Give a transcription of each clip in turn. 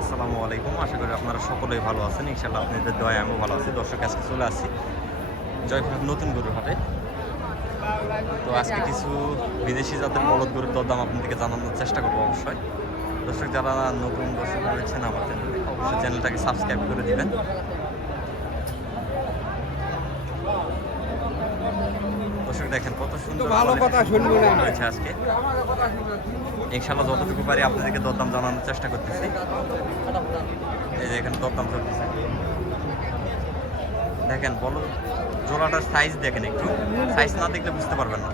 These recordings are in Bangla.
আসসালামু আলাইকুম। আশা করি আপনারা সকলেই ভালো আছেন। ইনশাআল্লাহ আপনাদের দয়ায় আমিও ভালো আছি। দর্শক আজকে চলে আসছি জয়পুর নতুন গরুর হাটে। তো আজকে কিছু বিদেশি জাতের বলদ গরুর দরদাম আপনাদেরকে জানানোর চেষ্টা করবো অবশ্যই। দর্শক যারা নতুন দর্শক রয়েছেন আমার চ্যানেলে, অবশ্যই চ্যানেলটাকে সাবস্ক্রাইব করে দিবেন। দর্শক দেখেন কত সুন্দর ভালো কথা শুনবো না রয়েছে আজকে। ইনশাআল্লাহ যতটুকু পারি আপনাদেরকে দরদাম জানানোর চেষ্টা করতেছি। এই যে এখানে দরদাম চলতেছে, দেখেন বলো জোড়াটার সাইজ দেখেন, একটু সাইজ না দেখলে বুঝতে পারবেন না,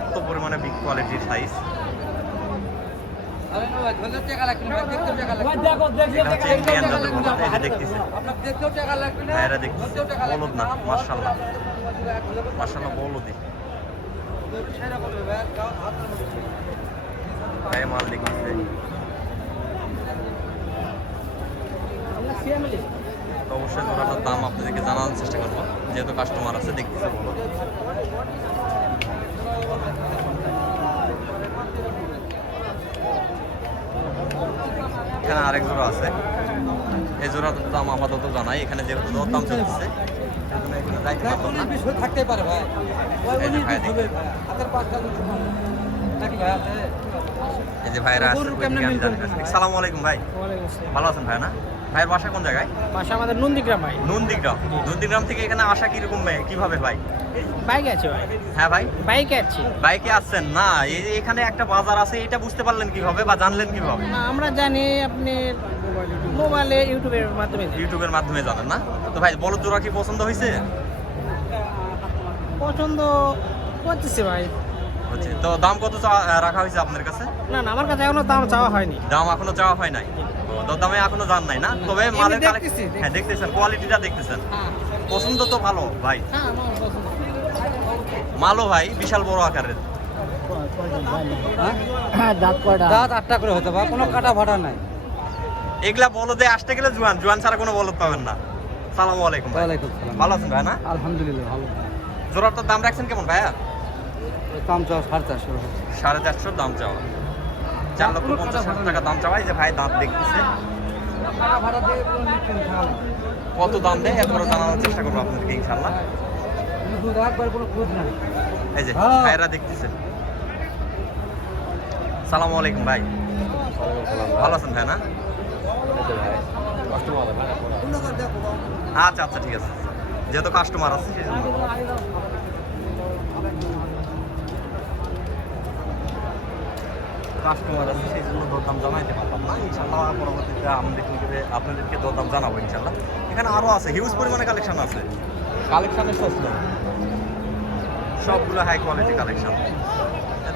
এত পরিমাণে বিগ কোয়ালিটির সাইজ। ভাইয়েরা দেখতেছে বলদ না, মাশাআল্লাহ মাশাআল্লাহ বলদই। ভাই মাল দেখতেছে, তো অবশ্যই জোড়াটার দাম আপনাদেরকে জানানোর চেষ্টা করবো, যেহেতু কাস্টমার আছে দেখতেছে বলো। এখানে আরেক জোড়া আছে, এই জোড়ার দাম আপাতত জানাই। এখানে যেহেতু দাম চলতেছে থাকতেই পারে ভাই। এই যে ভাইরা আছে, আসসালামু আলাইকুম ভাই। ভালো আছেন ভাই? না ভাইয়ের বাসা কোন জায়গায়? বাসা আমাদের নন্দীগ্রাম ভাই। নন্দীগ্রাম। নন্দীগ্রাম থেকে এখানে আসা কিরকম কিভাবে ভাই? বাইকে আছে ভাই। হ্যাঁ ভাই বাইকে আছে। বাইকে আসছেন না? এই যে এখানে একটা বাজার আছে, এটা বুঝতে পারলেন কিভাবে বা জানলেন কিভাবে? না, আমরা জানি আপনি মোবাইলে ইউটিউবের মাধ্যমে ইউটিউবের মাধ্যমে জানেন না? তো ভাই বলদ জোড়া কি পছন্দ হয়েছে? পছন্দ করতেছে ভাই। হচ্ছে তো দাম কত রাখা হয়েছে আপনার কাছে? না না, আমার কাছে এখনো দাম চাওয়া হয়নি। দাম এখনো চাওয়া হয় নাই, দামে এখনো জান নাই না? তবে মালের হ্যাঁ দেখতেছেন, কোয়ালিটিটা দেখতেছেন, পছন্দ তো ভালো ভাই। হ্যাঁ আমার পছন্দ। মালও ভাই বিশাল বড় আকারের। দাঁত 8টা করে হতে পারে, কোনো কাটা ফাটা নাই। এগুলা বলদে আসতে গেলে জোয়ান জোয়ান ছাড়া কোনো বলদ পাবেন না। সালামু আলাইকুম ভাই। ওয়ালাইকুম সালাম। ভালো আছেন ভাই? না আলহামদুলিল্লাহ ভালো। জোড়াটার দাম রাখছেন কেমন ভাইয়া? দাম চাও 450। 450 দাম চাওয়া, 4,50,000 টাকা দাম চাওয়া। এই যে ভাই দাঁত দেখতেছে, কত দাম দেয় এরপরে জানানোর চেষ্টা করবো আপনাদেরকে ইনশাল্লাহ। এই যে ভাইরা দেখতেছে। সালামু আলাইকুম ভাই। ভালো আছেন ভাই? না আচ্ছা আচ্ছা ঠিক আছে, যেহেতু কাস্টমার আছে সেই জন্য। কাস্টমার আছে সেই জন্য দরদাম জানাইতে পারলাম না। ইনশাল্লাহ পরবর্তীতে আপনাদেরকে দরদাম জানাবো ইনশাল্লাহ। এখানে আরও আছে, হিউজ পরিমাণে কালেকশন আছে, কালেকশনের সস্ত, সবগুলো হাই কোয়ালিটি কালেকশন।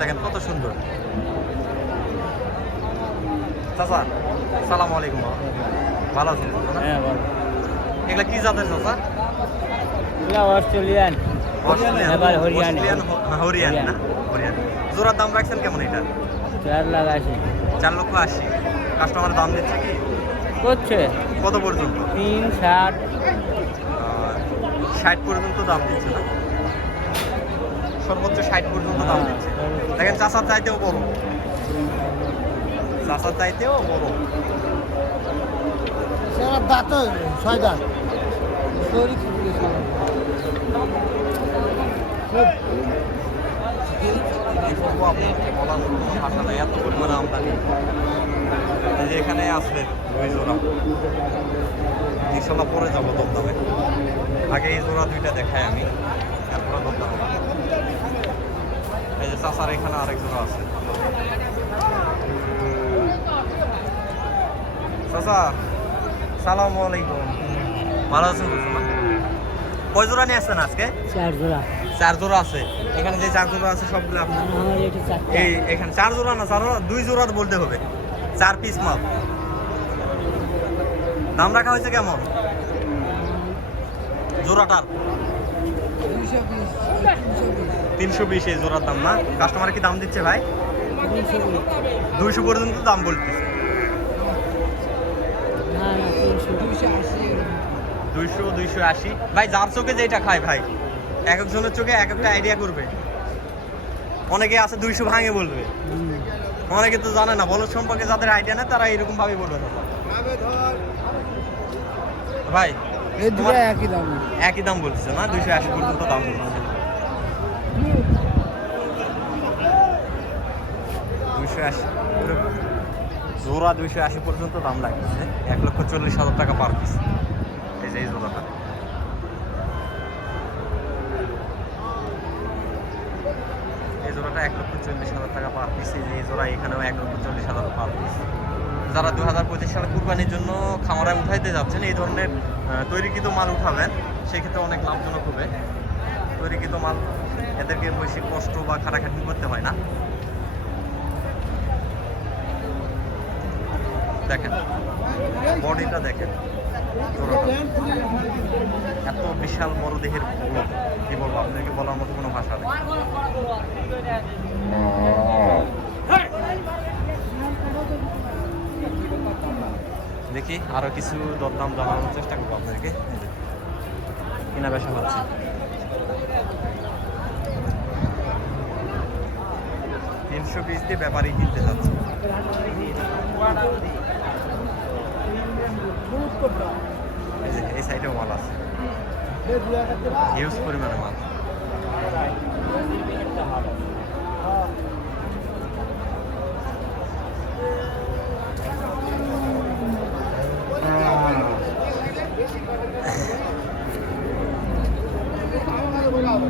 দেখেন কত সুন্দর। চাচা সালামু আলাইকুম, ভালো আছেন? হ্যাঁ ভালো। এগুলা কি জাতের চাচা? অস্ট্রেলিয়ান। হরিয়ান না? হরিয়ান। জোড়ার দাম রাখছেন কেমন এটা? 4,80,000। 4,80,000। কাস্টমার দাম দিচ্ছে কি করছে কত পর্যন্ত? 3,60,000। 60 পর্যন্ত দাম দিচ্ছে না? সর্বোচ্চ 60 পর্যন্ত দাম দিচ্ছে। দেখেন চাষার চাইতেও বড়, চাষার চাইতেও বড়। দাঁত 6 দাঁত। ভাষা নাই, এত পরিমাণে আমদানি। এই যে এখানে আসবেন দুই জোড়া, ইনশাল্লাহ পরে যাবো দমদমে। আগে এই জোড়া দুইটা দেখাই আমি, তারপরে দমদমে। এই যে চাষার এখানে আরেক জোড়া আছে। চাচা সালামু আলাইকুম, ভালো আছেন? কয় জোড়া নিয়ে আসছেন আজকে? 4 জোড়া। 4 জোড়া আছে। এখানে যে 4 জোড়া আছে সবগুলো আপনার? এই এখানে 4 জোড়া না, 2 জোড়া বলতে হবে, 4 পিস মাল। দাম রাখা হয়েছে কেমন জোড়াটার? 320 এই জোড়ার দাম না? কাস্টমার কি দাম দিচ্ছে ভাই? 200 পর্যন্ত দাম বলতেছে। 200 280 ভাই। যার চোখে যেটা খায় ভাই, এক একজনের চোখে এক একটা আইডিয়া করবে। অনেকে আছে 200 ভাঙে বলবে, অনেকে তো জানে না বলদ সম্পর্কে, যাদের আইডিয়া নেই তারা এরকম ভাবে বলবে। ভাই এই তোমার দুটো একই দাম একই দাম বলতেছে না, 280 পর্যন্ত দাম বলতেছে। 280 জোড়া 280 পর্যন্ত দাম লাগতেছে, 1,40,000 টাকা পার পিস। এই যে এই জোড়াটা, এই জোড়াটা 1,40,000 টাকা পার পিস। এই যে এই জোড়া এখানেও 1,40,000 পার পিস। যারা 2025 সালে কুরবানির জন্য খামারে উঠাইতে যাচ্ছেন, এই ধরনের তৈরিকৃত মাল উঠাবেন, সেক্ষেত্রে অনেক লাভজনক হবে। তৈরিকৃত মাল এদেরকে বেশি কষ্ট বা খাটাখাটনি করতে হয় না। দেখেন বডিটা দেখেন, জোড়াটা এত বিশাল বড় দেহের বলদ, কি বলবো আপনাকে, বলার মতো কোনো ভাষা নেই। দেখি আরো কিছু দরদাম জানানোর চেষ্টা করবো আপনাদেরকে। কিনা বেচা হচ্ছে, $320 দিয়ে ব্যাপারী কিনতে যাচ্ছে। এই সাইডেও মাল আছে, হিউজ পরিমাণে মাল।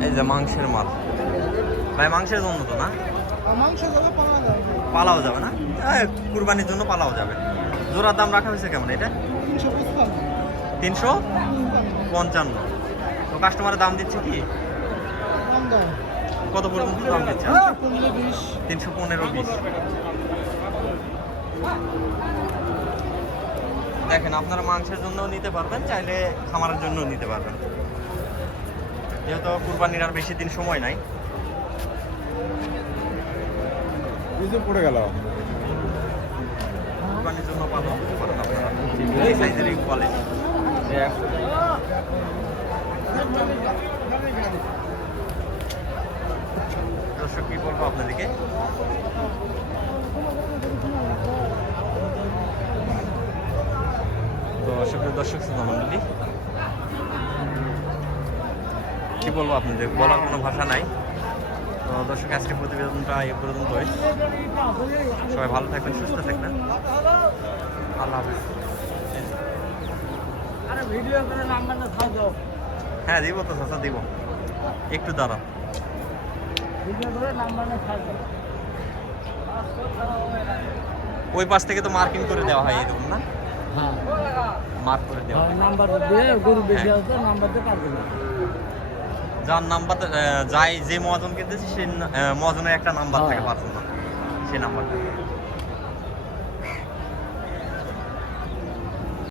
এই যে মাংসের মাল, ভাই মাংসের জন্য তো না, পালাও যাবে না, কুরবানির জন্য পালাও যাবে। জোড়ার দাম রাখা হয়েছে কেমন এটা? 355। তো কাস্টমারের দাম দিচ্ছে কি, কত পর্যন্ত দাম দিচ্ছে? 315-20। দেখেন আপনারা মাংসের জন্যও নিতে পারবেন, চাইলে খামারের জন্যও নিতে পারবেন। যেহেতু কুরবানির আর বেশি দিন সময় নাই। পড়ে গেল কুরবানির জন্য পালন করতে পারেন আপনারা, এই সাইজের এই কোয়ালিটি। দর্শক কি বলবো আপনাদেরকে, তো সুপ্রিয় দর্শক শ্রোতা মণ্ডলী, কি বলবো আপনাদের, বলার কোনো ভাষা নাই। তো দর্শক আজকের প্রতিবেদনটা এই পর্যন্তই। সবাই ভালো থাকবেন, সুস্থ থাকবেন, আল্লাহ হাফেজ। হ্যাঁ দিব তো চাচা, দিব, একটু দাঁড়াও। ওই পাশ থেকে তো মার্কিং করে দেওয়া হয় এরকম না, হ্যাঁ মার্ক করে দেওয়া হয়। নাম্বার দিয়ে গরু বেশি আছে, নাম্বার দিয়ে পারবে না। যার নাম্বার যাই, যে মহাজন কিনতেছি সেই মহাজনের একটা নাম্বার থাকে পার্সোনাল, সেই নাম্বারটা